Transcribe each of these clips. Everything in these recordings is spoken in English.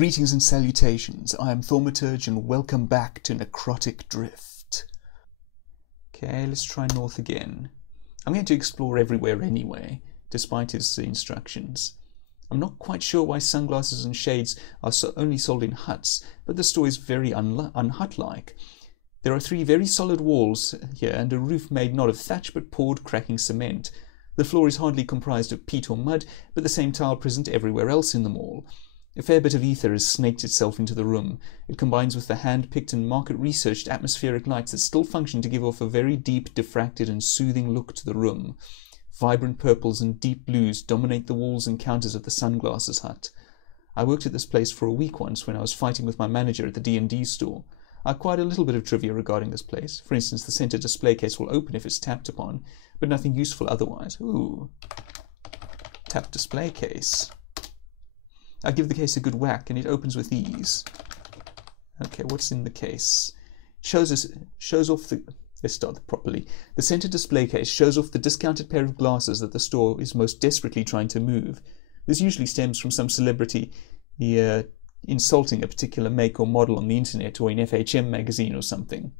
Greetings and salutations, I am Thaumaturge and welcome back to Necrotic Drift. Okay, let's try north again. I'm going to explore everywhere anyway, despite his instructions. I'm not quite sure why sunglasses and shades are only sold in huts, but the store is very un-hut-like. There are 3 very solid walls here and a roof made not of thatch but poured cracking cement. The floor is hardly comprised of peat or mud, but the same tile present everywhere else in the mall. A fair bit of ether has snaked itself into the room. It combines with the hand-picked and market-researched atmospheric lights that still function to give off a very deep, diffracted and soothing look to the room. Vibrant purples and deep blues dominate the walls and counters of the sunglasses hut. I worked at this place for a week once when I was fighting with my manager at the D&D store. I acquired a little bit of trivia regarding this place. For instance, the center display case will open if it's tapped upon, but nothing useful otherwise. Ooh. Tap display case. I give the case a good whack and it opens with ease. Okay, what's in the case? Shows off the... Let's start properly. The center display case shows off the discounted pair of glasses that the store is most desperately trying to move. This usually stems from some celebrity insulting a particular make or model on the internet or in FHM magazine or something.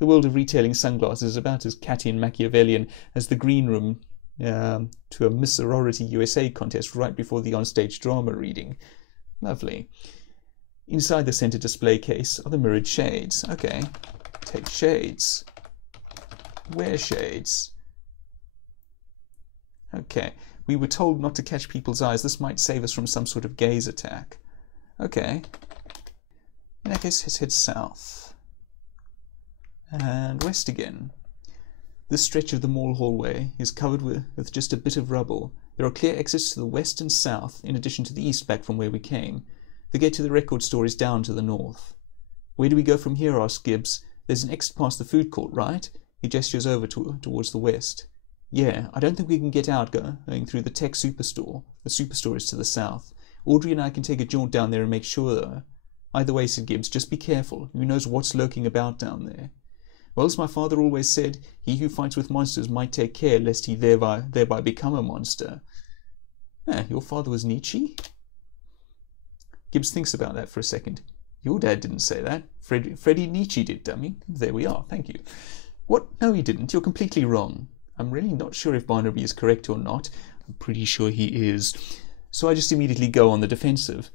The world of retailing sunglasses is about as catty and Machiavellian as the green room to a Miss Sorority USA contest right before the onstage drama reading. Lovely. Inside the center display case are the mirrored shades. Okay, take shades. Wear shades. Okay, we were told not to catch people's eyes. This might save us from some sort of gaze attack. Okay. In that case, let's head south. And west again. This stretch of the mall hallway is covered with just a bit of rubble. There are clear exits to the west and south, in addition to the east back from where we came. The gate to the record store is down to the north. Where do we go from here? Asked Gibbs. There's an exit past the food court, right? He gestures over towards the west. Yeah, I don't think we can get out going through the tech superstore. The superstore is to the south. Audrey and I can take a jaunt down there and make sure, though. Either way, said Gibbs, just be careful. Who knows what's lurking about down there? Well, as my father always said, he who fights with monsters might take care lest he thereby become a monster. Your father was Nietzsche? Gibbs thinks about that for a second. Your dad didn't say that. Freddie Nietzsche did, dummy. There we are, thank you. What? No, he didn't. You're completely wrong. I'm really not sure if Barnaby is correct or not. I'm pretty sure he is. So I just immediately go on the defensive.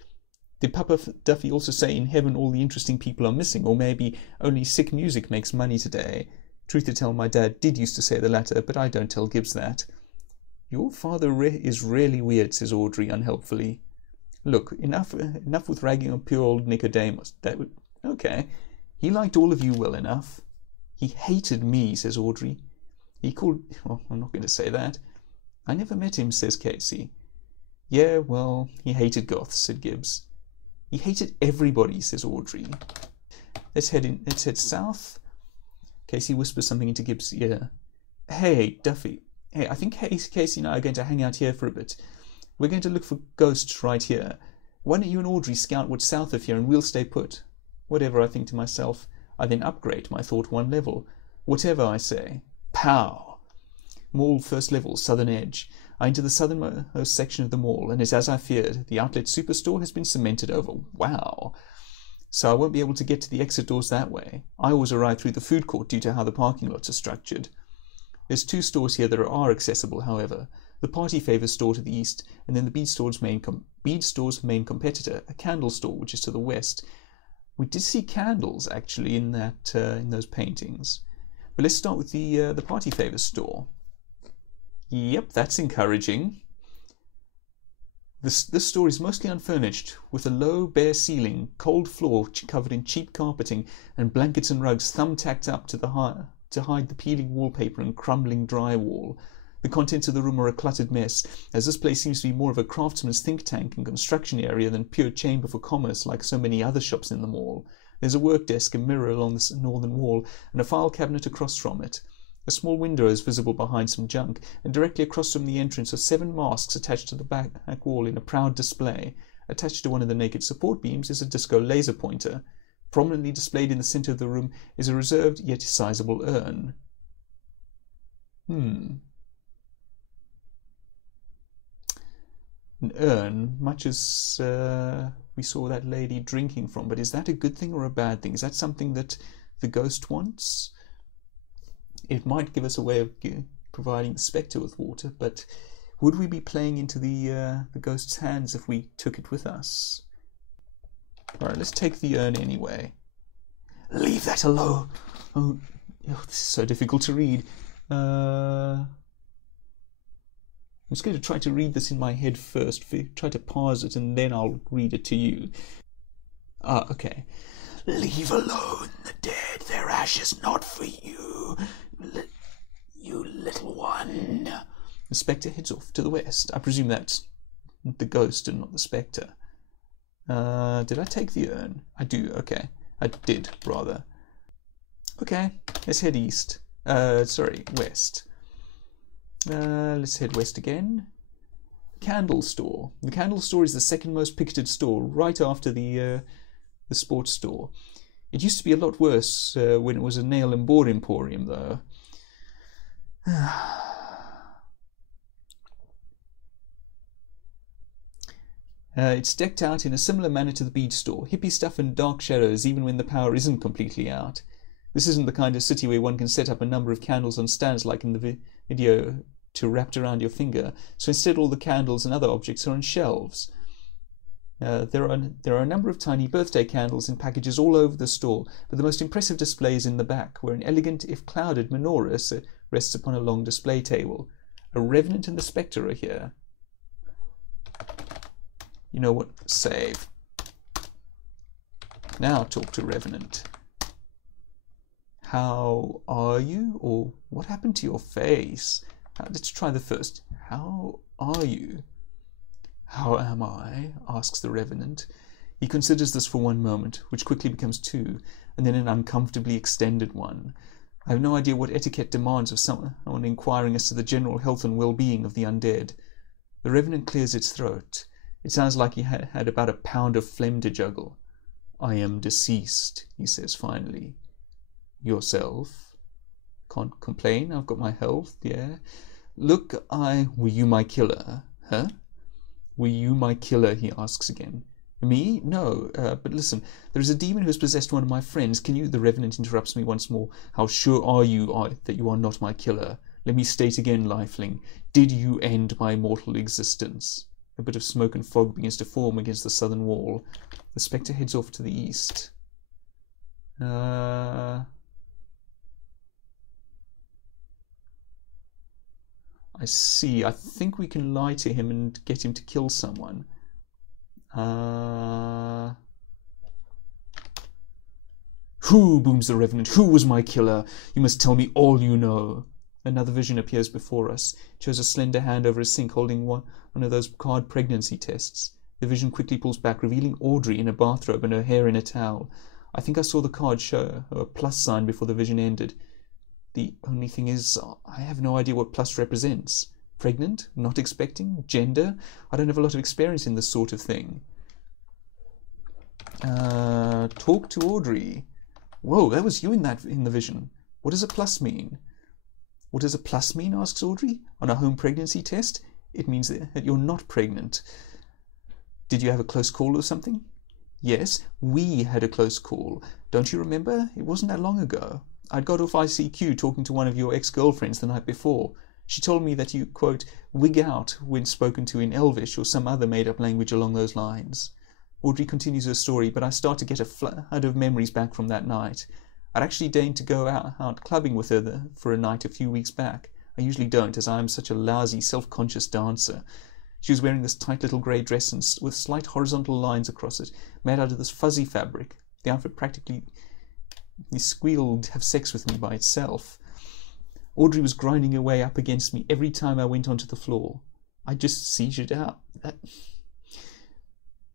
Did Papa Duffy also say in heaven all the interesting people are missing, or maybe only sick music makes money today? Truth to tell, my dad did used to say the latter, but I don't tell Gibbs that. Your father is really weird, says Audrey unhelpfully. Look, enough with ragging on pure old Nicodemus. Okay. He liked all of you well enough. He hated me, says Audrey. He called... Well, I'm not going to say that. I never met him, says Casey. Yeah, well, he hated goths, said Gibbs. He hated everybody, says Audrey. Let's head south. Casey whispers something into Gibbs' ear. Hey, Duffy. Hey, I think Casey and I are going to hang out here for a bit. We're going to look for ghosts right here. Why don't you and Audrey scout what's south of here and we'll stay put? Whatever, I think to myself. I then upgrade my thought 1 level. Whatever, I say. Pow! Mall first level, southern edge. I enter the southernmost section of the mall, and it's as I feared. The outlet superstore has been cemented over. Wow! So I won't be able to get to the exit doors that way. I always arrive through the food court due to how the parking lots are structured. There's 2 stores here that are accessible, however. The Party Favors store to the east, and then the Bead Store's main competitor, a candle store, which is to the west. We did see candles, actually, in those paintings. But let's start with the Party Favors store. Yep, that's encouraging. This store is mostly unfurnished, with a low, bare ceiling, cold floor covered in cheap carpeting, and blankets and rugs thumbtacked up to hide the peeling wallpaper and crumbling drywall. The contents of the room are a cluttered mess, as this place seems to be more of a craftsman's think tank and construction area than pure chamber for commerce like so many other shops in the mall. There's a work desk, a mirror along the northern wall, and a file cabinet across from it. A small window is visible behind some junk, and directly across from the entrance are 7 masks attached to the back wall in a proud display. Attached to one of the naked support beams is a disco laser pointer. Prominently displayed in the center of the room is a reserved yet sizable urn. An urn, much as we saw that lady drinking from, but is that a good thing or a bad thing? Is that something that the ghost wants? It might give us a way of providing the spectre with water, but would we be playing into the ghost's hands if we took it with us? Alright, let's take the urn anyway. Leave that alone! Oh, this is so difficult to read. I'm just going to try to read this in my head first, try to pause it, and then I'll read it to you. Okay. Leave alone the dead, their ashes not for you, you little one. The spectre heads off to the west. I presume that's the ghost and not the spectre. Did I take the urn? I do, okay. I did, rather. Okay, let's head east. West. Let's head west again. Candle store. The candle store is the second most picketed store, right after the sports store. It used to be a lot worse when it was a nail and board emporium, though. It's decked out in a similar manner to the bead store. Hippie stuff and dark shadows even when the power isn't completely out. This isn't the kind of city where one can set up a number of candles on stands like in the video to wrapped around your finger. So instead all the candles and other objects are on shelves. There are a number of tiny birthday candles in packages all over the store, but the most impressive display is in the back, where an elegant, if clouded, menorah rests upon a long display table. A revenant and the spectre are here. You know what? Save. Now talk to Revenant. How are you? Or what happened to your face? Let's try the first. How are you? How am I? Asks the Revenant. He considers this for one moment, which quickly becomes two, and then an uncomfortably extended one. I have no idea what etiquette demands of someone inquiring as to the general health and well-being of the undead. The Revenant clears its throat. It sounds like he had about a pound of phlegm to juggle. I am deceased, he says finally. Yourself? Can't complain, I've got my health, yeah. Look, were you my killer? Huh? Were you my killer, he asks again. Me? No, but listen, there is a demon who has possessed one of my friends. Can you... The Revenant interrupts me once more. How sure are you that you are not my killer? Let me state again, lifeling. Did you end my mortal existence? A bit of smoke and fog begins to form against the southern wall. The spectre heads off to the east. I see. I think we can lie to him and get him to kill someone. Who, booms the Revenant, who was my killer? You must tell me all you know. Another vision appears before us. It shows a slender hand over a sink holding one of those card pregnancy tests. The vision quickly pulls back, revealing Audrey in a bathrobe and her hair in a towel. I think I saw the card show a plus sign before the vision ended. The only thing is, I have no idea what plus represents. Pregnant? Not expecting? Gender? I don't have a lot of experience in this sort of thing. Talk to Audrey. Whoa, that was you in the vision. What does a plus mean? What does a plus mean? Asks Audrey. On a home pregnancy test? It means that you're not pregnant. Did you have a close call or something? Yes, we had a close call. Don't you remember? It wasn't that long ago. I'd got off ICQ talking to one of your ex-girlfriends the night before. She told me that you, quote, wig out when spoken to in Elvish or some other made-up language along those lines. Audrey continues her story, but I start to get a flood of memories back from that night. I'd actually deigned to go out clubbing with her for a night a few weeks back. I usually don't, as I am such a lousy, self-conscious dancer. She was wearing this tight little grey dress with slight horizontal lines across it, made out of this fuzzy fabric. The outfit practically squealed have sex with me by itself. Audrey was grinding her way up against me every time I went onto the floor. I just seizured out.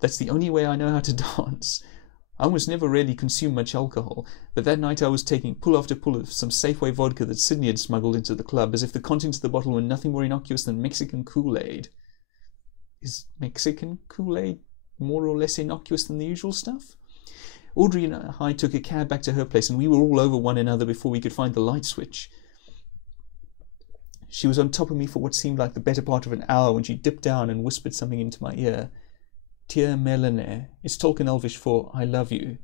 That's the only way I know how to dance. I almost never really consume much alcohol, but that night I was taking pull after pull of some Safeway vodka that Sydney had smuggled into the club, as if the contents of the bottle were nothing more innocuous than Mexican Kool-Aid. Is Mexican Kool-Aid more or less innocuous than the usual stuff? Audrey and I took a cab back to her place, and we were all over one another before we could find the light switch. She was on top of me for what seemed like the better part of an hour when she dipped down and whispered something into my ear. Tia Melane. It's Tolkien Elvish for I love you.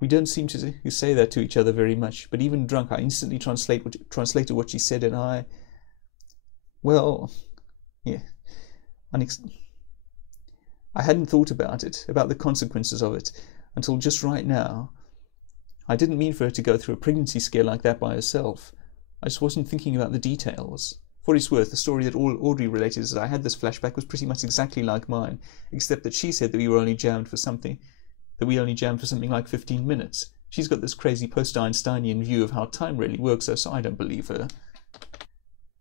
We don't seem to say that to each other very much, but even drunk I instantly translated what she said, and I... Well, yeah. I hadn't thought about the consequences of it, until just right now. I didn't mean for her to go through a pregnancy scare like that by herself. I just wasn't thinking about the details. For what it's worth, the story that Audrey related as I had this flashback was pretty much exactly like mine, except that she said that we only jammed for something like 15 minutes. She's got this crazy post-Einsteinian view of how time really works, so I don't believe her.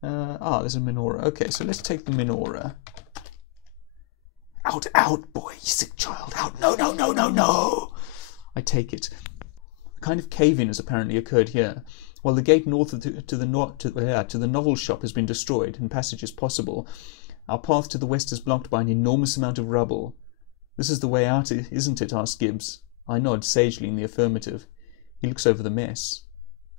There's a Menorah. Okay, so let's take the Menorah. Out, out, boy, you sick child, out. No, no, no, no, no. I take it. A kind of cave-in has apparently occurred here. While the gate north to the novel shop has been destroyed and passage is possible, our path to the west is blocked by an enormous amount of rubble. This is the way out, isn't it? Asked Gibbs. I nod sagely in the affirmative. He looks over the mess.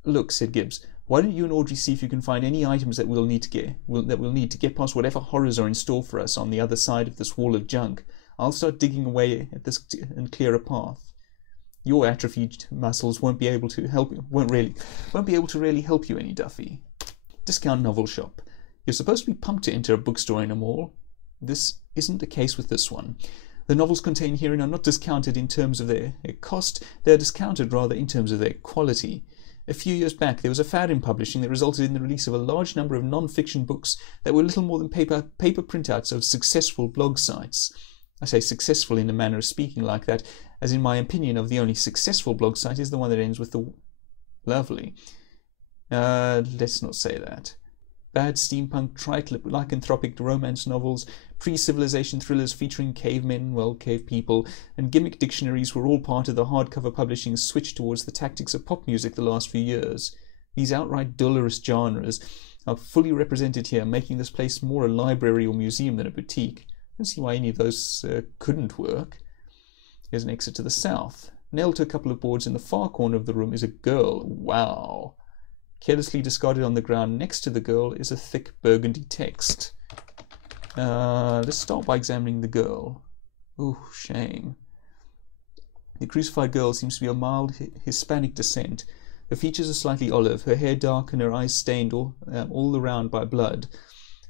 Look, said Gibbs, why don't you and Audrey see if you can find any items that we'll need to get past whatever horrors are in store for us on the other side of this wall of junk. I'll start digging away at this and clear a path. Your atrophied muscles won't be able to really help you any, Duffy. Discount novel shop. You're supposed to be pumped to enter a bookstore in a mall. This isn't the case with this one. The novels contained herein are not discounted in terms of their cost, they are discounted rather in terms of their quality. A few years back there was a fad in publishing that resulted in the release of a large number of non-fiction books that were little more than paper printouts of successful blog sites. I say successful in a manner of speaking like that, as in my opinion of the only successful blog site is the one that ends with the lovely. Let's not say that. Bad steampunk, trite, lycanthropic romance novels, pre-civilization thrillers featuring cavemen, well, cave people, and gimmick dictionaries were all part of the hardcover publishing's switch towards the tactics of pop music the last few years. These outright dolorous genres are fully represented here, making this place more a library or museum than a boutique. I don't see why any of those couldn't work. Here's an exit to the south. Nailed to a couple of boards in the far corner of the room is a girl. Wow. Carelessly discarded on the ground next to the girl is a thick burgundy text. Let's start by examining the girl. Ooh, shame. The crucified girl seems to be of mild Hispanic descent. Her features are slightly olive, her hair dark and her eyes stained all around by blood.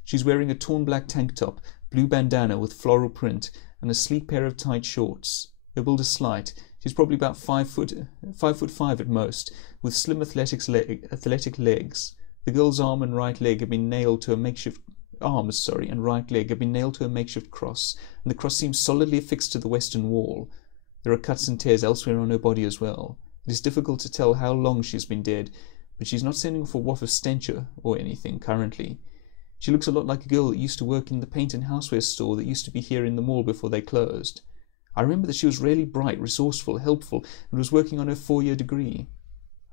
She's wearing a torn black tank top, blue bandana with floral print, and a sleek pair of tight shorts. Her build is slight. She's probably about 5'5" at most, with slim athletic legs. The girl's arm and right leg have been nailed to a makeshift cross, and the cross seems solidly affixed to the western wall. There are cuts and tears elsewhere on her body as well. It is difficult to tell how long she's been dead, but she's not sending off a waft of stench or anything currently. She looks a lot like a girl that used to work in the paint and houseware store that used to be here in the mall before they closed. I remember that she was really bright, resourceful, helpful, and was working on her 4-year degree.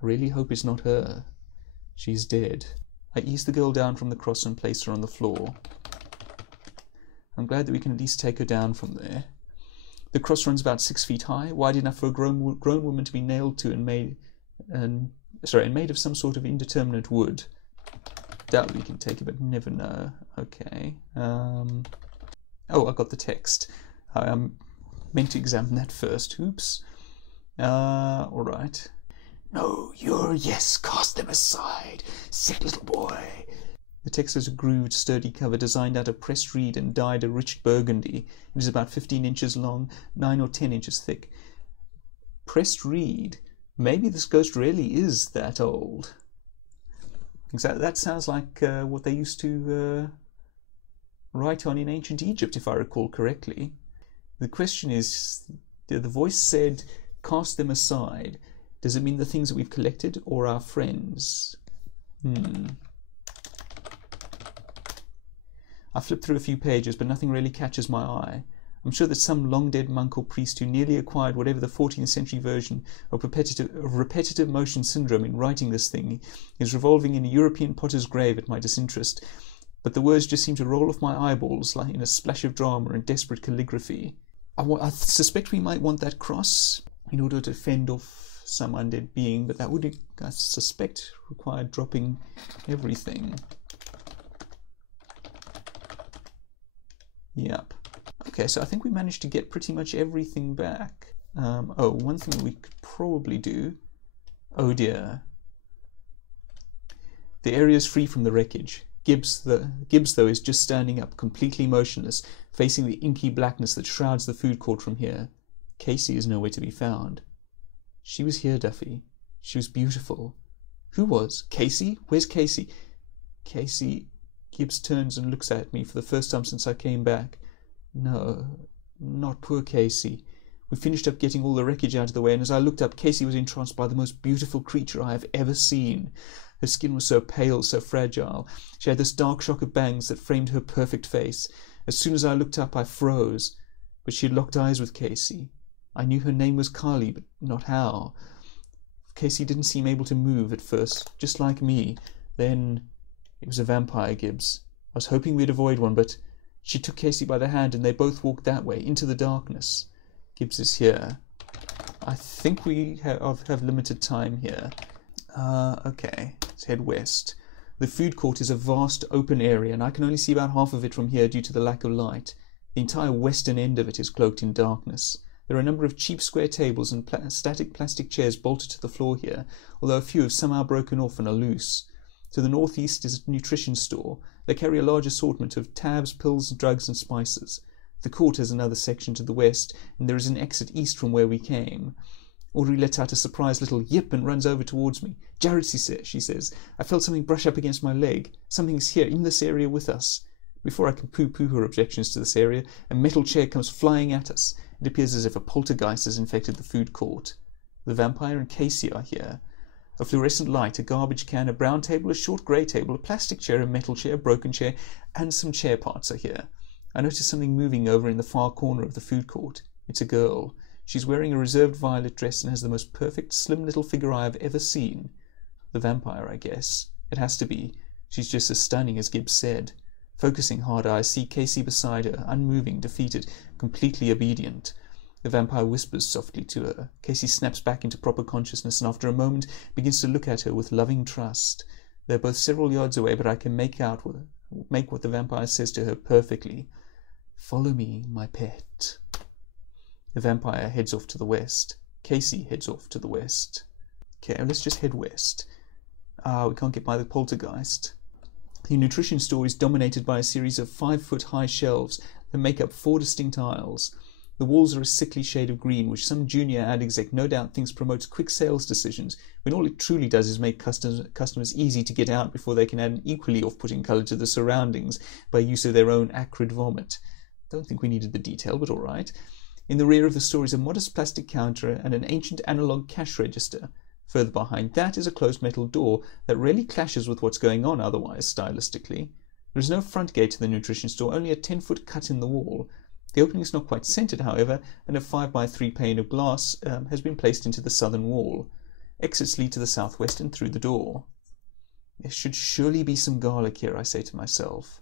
I really hope it's not her. She's dead. I ease the girl down from the cross and place her on the floor. I'm glad that we can at least take her down from there. The cross runs about 6 feet high, wide enough for a grown woman to be nailed to and made of some sort of indeterminate wood. Doubt we can take it, but never know. Okay. Oh, I got the text. Meant to examine that first. Oops. Alright. No, yes, cast them aside, sick little boy. The text has a grooved, sturdy cover designed out of pressed reed and dyed a rich burgundy. It is about 15 inches long, 9 or 10 inches thick. Pressed reed? Maybe this ghost really is that old. Exactly. That sounds like what they used to write on in ancient Egypt, if I recall correctly. The question is, the voice said, cast them aside. Does it mean the things that we've collected or our friends? I flipped through a few pages, but nothing really catches my eye. I'm sure that some long-dead monk or priest who nearly acquired whatever the 14th century version of repetitive motion syndrome in writing this thing is revolving in a European potter's grave at my disinterest, but the words just seem to roll off my eyeballs like in a splash of drama and desperate calligraphy. I suspect we might want that cross in order to fend off some undead being, but that would, I suspect, require dropping everything. Yep. Okay, so I think we managed to get pretty much everything back. Oh, one thing that we could probably do... Oh dear. The area is free from the wreckage. Gibbs, though, is just standing up, completely motionless, facing the inky blackness that shrouds the food court from here. Casey is nowhere to be found. She was here, Duffy. She was beautiful. Who was? Casey? Where's Casey? Casey... Gibbs turns and looks at me for the first time since I came back. No, not poor Casey. We finished up getting all the wreckage out of the way, and as I looked up, Casey was entranced by the most beautiful creature I have ever seen. Her skin was so pale, so fragile. She had this dark shock of bangs that framed her perfect face. As soon as I looked up, I froze. But she had locked eyes with Casey. I knew her name was Carly, but not how. Casey didn't seem able to move at first, just like me. Then... It was a vampire, Gibbs. I was hoping we'd avoid one, but she took Casey by the hand and they both walked that way, into the darkness. Gibbs is here. I think we have limited time here. Okay, let's head west. The food court is a vast open area, and I can only see about half of it from here due to the lack of light. The entire western end of it is cloaked in darkness. There are a number of cheap square tables and static plastic chairs bolted to the floor here, although a few have somehow broken off and are loose. To the northeast is a nutrition store. They carry a large assortment of tabs, pills, drugs, and spices. The court has another section to the west, and there is an exit east from where we came. Audrey lets out a surprised little yip and runs over towards me. Jared, she says, I felt something brush up against my leg. Something's here, in this area with us. Before I can pooh-pooh her objections to this area, a metal chair comes flying at us. It appears as if a poltergeist has infected the food court. The vampire and Casey are here. A fluorescent light, a garbage can, a brown table, a short grey table, a plastic chair, a metal chair, a broken chair, and some chair parts are here. I notice something moving over in the far corner of the food court. It's a girl. She's wearing a reserved violet dress and has the most perfect, slim little figure I have ever seen. The vampire, I guess. It has to be. She's just as stunning as Gibbs said. Focusing harder, I see Casey beside her, unmoving, defeated, completely obedient. The vampire whispers softly to her. Casey snaps back into proper consciousness and after a moment begins to look at her with loving trust. They're both several yards away, but I can make what the vampire says to her perfectly. Follow me, my pet. The vampire heads off to the west. Casey heads off to the west. Okay, let's just head west. We can't get by the poltergeist. The nutrition store is dominated by a series of 5-foot-high shelves that make up 4 distinct aisles. The walls are a sickly shade of green, which some junior ad exec no doubt thinks promotes quick sales decisions, when all it truly does is make customers easy to get out before they can add an equally off-putting colour to the surroundings by use of their own acrid vomit. Don't think we needed the detail, but all right. In the rear of the store is a modest plastic counter and an ancient analogue cash register. Further behind that is a closed metal door that rarely clashes with what's going on otherwise, stylistically. There is no front gate to the nutrition store, only a 10-foot cut in the wall. The opening is not quite centered, however, and a 5x3 pane of glass has been placed into the southern wall. Exits lead to the southwest and through the door. There should surely be some garlic here, I say to myself.